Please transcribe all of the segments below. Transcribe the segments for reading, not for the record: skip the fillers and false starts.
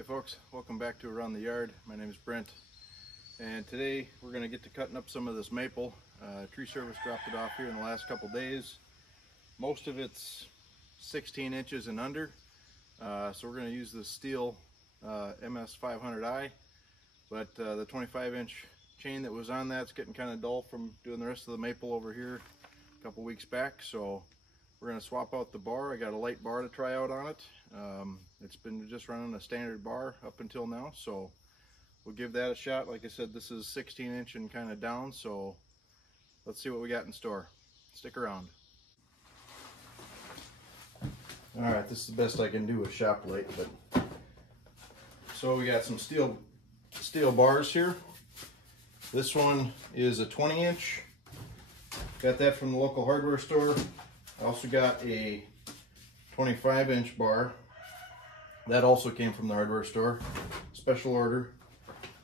Hey folks, welcome back to Around the Yard. My name is Brent, and today we're going to get to cutting up some of this maple. Tree service dropped it off here in the last couple days. Most of it's 16 inches and under, so we're going to use the Stihl MS 500i, but the 25-inch chain that was on that's getting kind of dull from doing the rest of the maple over here a couple weeks back, so we're going to swap out the bar. I got a light bar to try out on it. It's been just running a standard bar up until now, so we'll give that a shot. Like I said, this is 16-inch and kind of down, so let's see what we got in store. Stick around. Alright, this is the best I can do with shop light, but so we got some steel bars here. This one is a 20-inch. Got that from the local hardware store. I also got a 25-inch bar. That also came from the hardware store. Special order.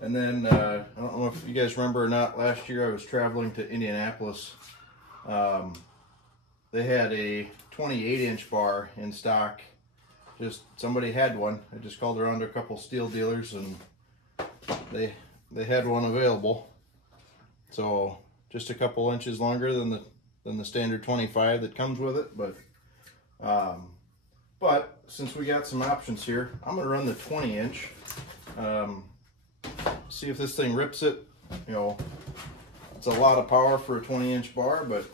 And then, I don't know if you guys remember or not, last year I was traveling to Indianapolis. They had a 28-inch bar in stock. Just somebody had one. I just called around to a couple Stihl dealers and they had one available. So just a couple inches longer than the standard 25 that comes with it, but since we got some options here, I'm gonna run the 20-inch. See if this thing rips it. You know, it's a lot of power for a 20-inch bar, but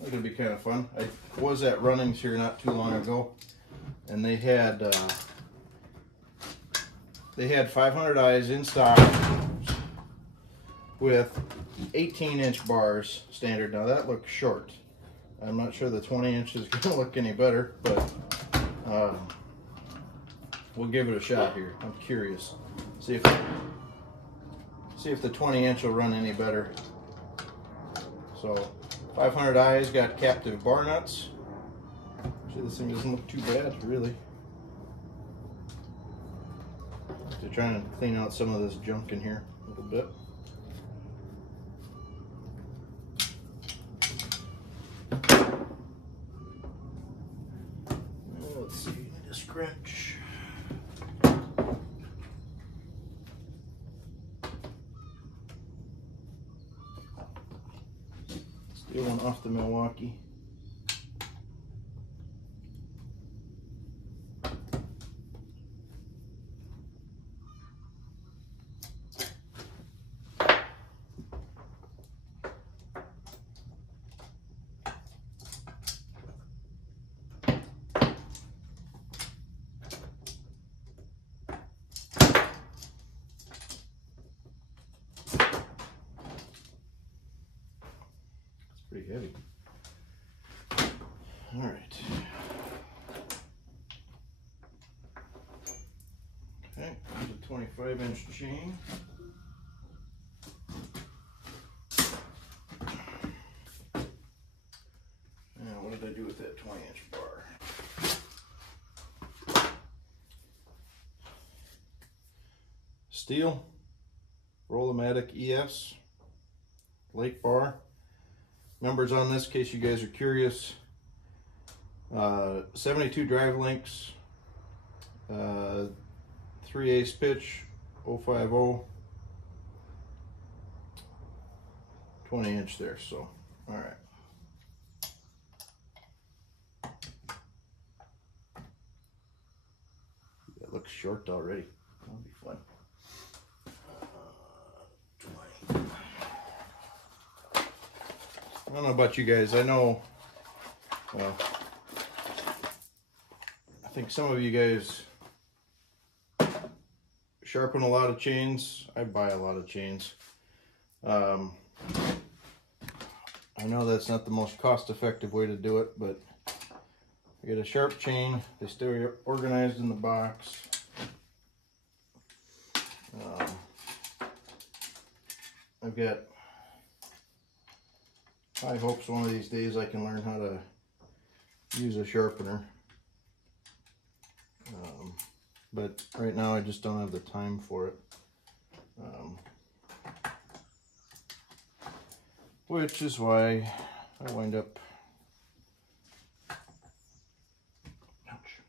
it's gonna be kind of fun. I was at Runnings here not too long ago, and they had 500Is in stock with 18-inch bars standard. Now that looks short. I'm not sure the 20-inch is going to look any better, but we'll give it a shot here. I'm curious. See if the 20-inch will run any better. So 500I's got captive bar nuts. Actually, this thing doesn't look too bad, really. So trying to clean out some of this junk in here a little bit. Let's see, just scratch. Steal one off the Milwaukee. Pretty heavy. All right. Okay, there's a 25-inch chain. Now, what did I do with that 20-inch bar? Stihl Roll-O-Matic ES Lake bar. Numbers on this, in case you guys are curious: 72 drive links, 3/8 pitch, 050, 20-inch there. So, all right. That looks short already. That'll be fun. 20. I don't know about you guys. I know, well, I think some of you guys sharpen a lot of chains. I buy a lot of chains. I know that's not the most cost-effective way to do it, but you get a sharp chain. They stay organized in the box. I've got high hopes one of these days I can learn how to use a sharpener. But right now I just don't have the time for it. Which is why I wind up, ouch,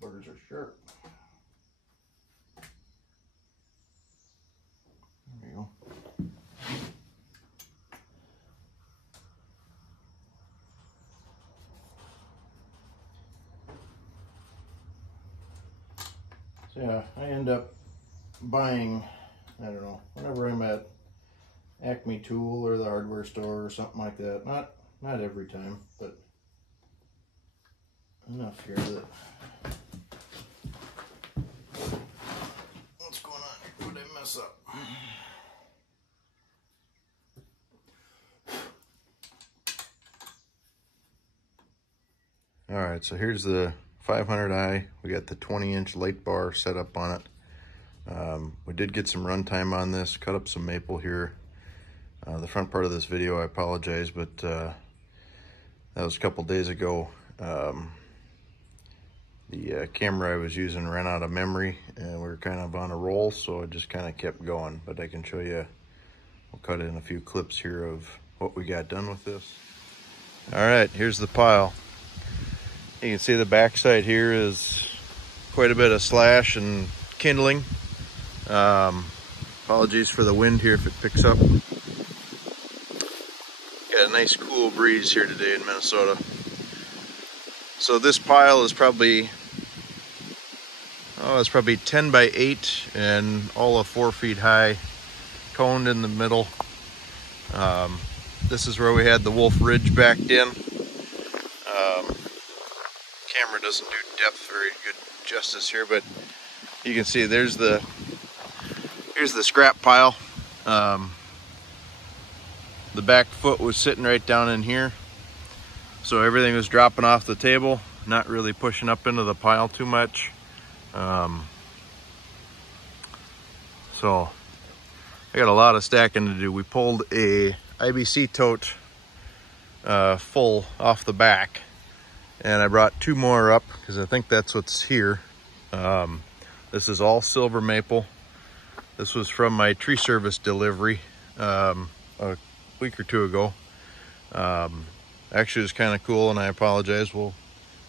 birds are sharp. So yeah, I end up buying, I don't know, whenever I'm at Acme Tool or the hardware store or something like that. Not every time, but enough here that. What's going on here? What did I mess up? All right, so here's the 500i. We got the 20-inch light bar set up on it. We did get some runtime on this, cut up some maple here. The front part of this video, I apologize, but that was a couple days ago. The camera I was using ran out of memory and we were kind of on a roll, so I just kind of kept going. But I can show you, we'll cut in a few clips here of what we got done with this. All right, here's the pile. You can see the backside here is quite a bit of slash and kindling. Apologies for the wind here if it picks up. Got a nice cool breeze here today in Minnesota. So this pile is probably, it's probably 10 by 8 and all of 4 feet high, coned in the middle. This is where we had the Wolf Ridge backed in. Camera doesn't do depth very good justice here, but you can see here's the scrap pile. The back foot was sitting right down in here, so everything was dropping off the table, not really pushing up into the pile too much. So I got a lot of stacking to do. We pulled a IBC Tote full off the back, and I brought 2 more up because I think that's what's here. This is all silver maple. This was from my tree service delivery a week or 2 ago. Actually, it was kind of cool, and I apologize. We'll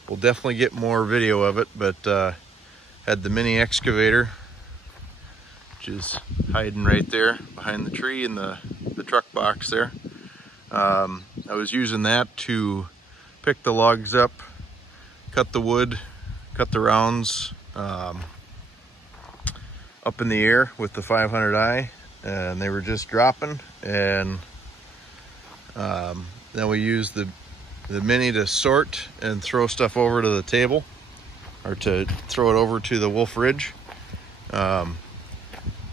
definitely get more video of it, but had the mini excavator, which is hiding right there behind the tree in the truck box there. I was using that to pick the logs up, cut the wood, cut the rounds up in the air with the 500i, and they were just dropping. And then we used the mini to sort and throw stuff over to the table, or to throw it over to the Wolf Ridge.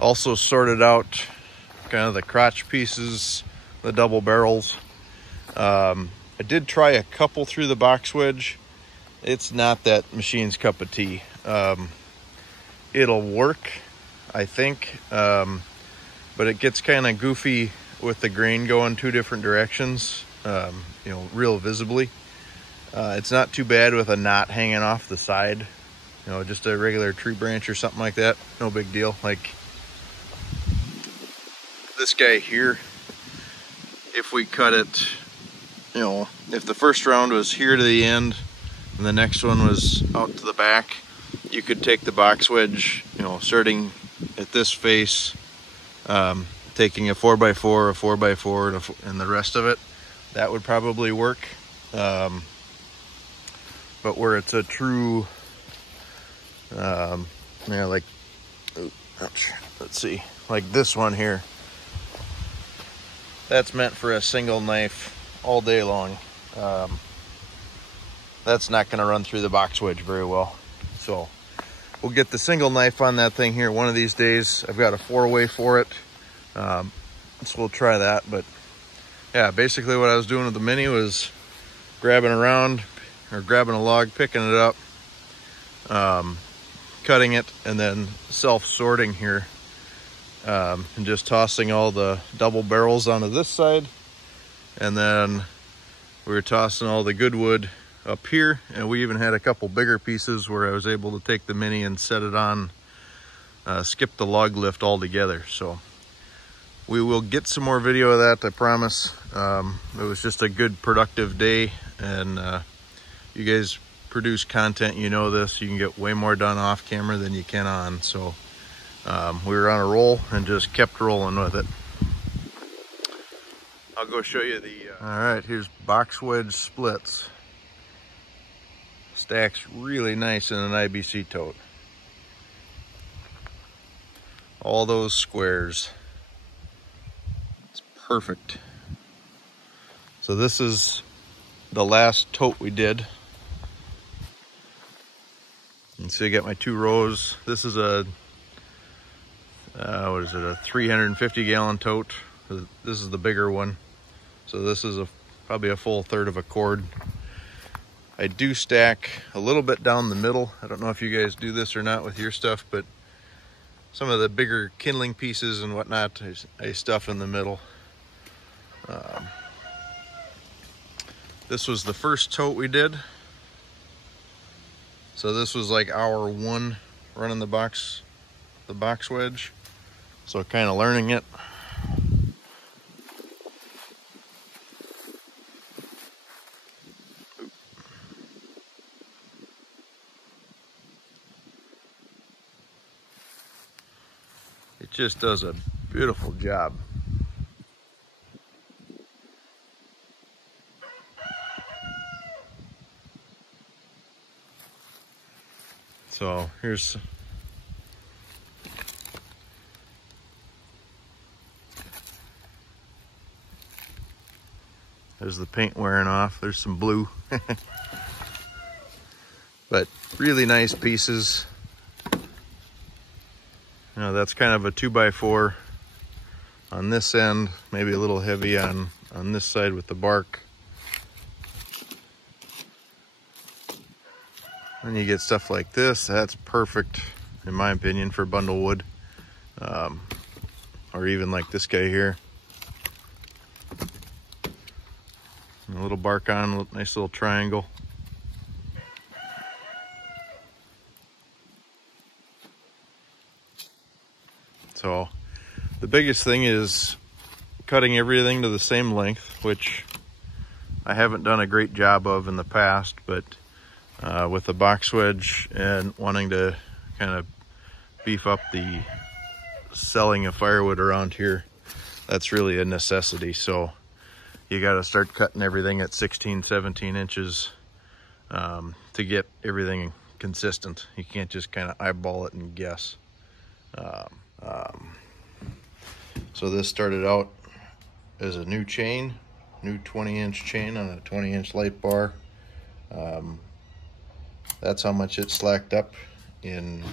Also sorted out kind of the crotch pieces, the double barrels. I did try a couple through the box wedge. It's not that machine's cup of tea. It'll work, I think, but it gets kind of goofy with the grain going 2 different directions, you know, real visibly. It's not too bad with a knot hanging off the side, you know, just a regular tree branch or something like that. No big deal. Like this guy here, if we cut it, you know, if the first round was here to the end and the next one was out to the back, you could take the box wedge, you know, starting at this face, taking a 4x4, a 4x4, and the rest of it. That would probably work. But where it's a true, yeah, like, ouch, let's see, like this one here, that's meant for a single knife all day long. That's not going to run through the box wedge very well. So we'll get the single knife on that thing here one of these days. I've got a 4-way for it, so we'll try that. But yeah, basically what I was doing with the mini was grabbing around, or grabbing a log, picking it up, cutting it, and then self-sorting here, and just tossing all the double barrels onto this side. And then we were tossing all the good wood up here, and we even had a couple bigger pieces where I was able to take the mini and set it on, skip the log lift altogether. So we will get some more video of that, I promise. It was just a good productive day, and you guys produce content, you know this. You can get way more done off camera than you can on. So we were on a roll and just kept rolling with it. I'll go show you the, all right, here's box wedge splits. Stacks really nice in an IBC tote. all those squares. It's perfect. So this is the last tote we did. And so you got my 2 rows. This is a what is it, a 350 gallon tote. This is the bigger one. So this is probably a full third of a cord. I do stack a little bit down the middle. I don't know if you guys do this or not with your stuff, but some of the bigger kindling pieces and whatnot, I stuff in the middle. This was the first tote we did. So this was like hour 1 running the box wedge. So kind of learning it. It just does a beautiful job. So there's the paint wearing off. There's some blue. But really nice pieces. You know, that's kind of a 2x4 on this end, maybe a little heavy on this side with the bark. Then you get stuff like this. That's perfect, in my opinion, for bundle wood. Or even like this guy here. A little bark on, a nice little triangle. So the biggest thing is cutting everything to the same length, which I haven't done a great job of in the past, but with the box wedge and wanting to kind of beef up the selling of firewood around here, that's really a necessity. So you got to start cutting everything at 16, 17 inches to get everything consistent. You can't just kind of eyeball it and guess. So this started out as a new chain, new 20-inch chain on a 20-inch light bar. That's how much it slacked up in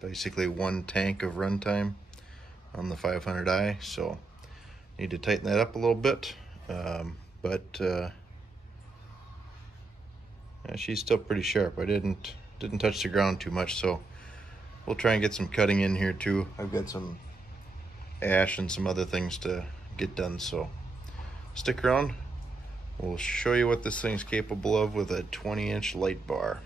basically 1 tank of runtime on the 500i. So need to tighten that up a little bit. Yeah, she's still pretty sharp. I didn't touch the ground too much, so we'll try and get some cutting in here too. I've got some ash and some other things to get done, so stick around. We'll show you what this thing's capable of with a 20-inch light bar.